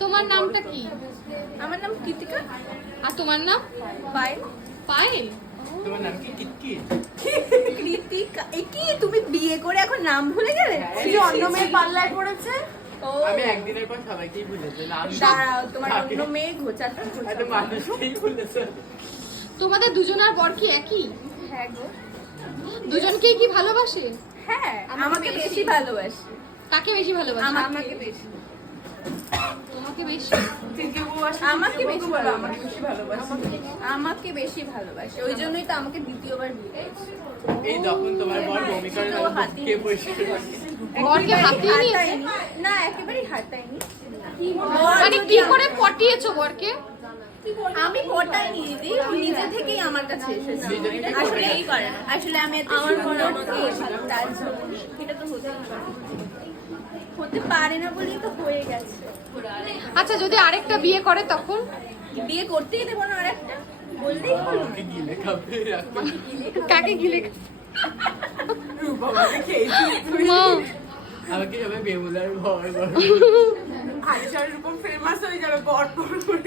তোমার নামটা কি? আমার নাম কৃতিকা। আর তোমার নাম? পায়েল। পায়েল? তোমার নাম কি? কিটকিট? কৃতিকা। এ কি তুমি বিয়ে করে এখন নাম ভুলে গেলে? কি অন্য মেয়ে পাল্লায় পড়েছে? ও আমি একদিনের পর সবাইকেই ভুলেছি নাম। দাঁড়াও, তোমার অন্য মেয়ে ঘোচাটা আরে মানুষকেই ভুলেছে। তোমাদের দুজনার বর কি একই? হ্যাঁ গো। দুজনকেই কি ভালোবাসে? হ্যাঁ, আমাকে বেশি ভালোবাসে। কাকে বেশি ভালোবাসে? আমাকে বেশি। তোমাকে বেশি? আমাকে বেশি ভালোবাসে। আমাকে বেশি ভালোবাসে। ওই জন্যই তো আমাকে দ্বিতীয়বার বিয়ে করেছে। এই যখন তোমার বর বমি করে তো হাতি কে বসে? বরকে হাতিয়ে নিয়েছে? হাতায়নি। না, একেবারেই হাতায়নি। মানে কি করে পটিয়েছো বরকে? আমি পটাইনি দিদি, ও নিজে থেকেই আমার কাছে এসেছে। আসলে এই করে না। আসলে আমি এত সুন্দর তার জন্য। এটা তো হতে পারে না বলেই তো হয়ে গেছে। আচ্ছা, যদি আরেকটা বিয়ে করে তখন? বিয়ে করতেই দেবো না আরেকটা, বললেই হলো। আমাকে গিলে খাবে রাখো। কাকে গিলে? বাবাকে খেয়েছি। মা, আমাকে যাবে বেহুলার ভয় আরে সব এরকম ফেমাস হয়ে যাবে বর বর করে।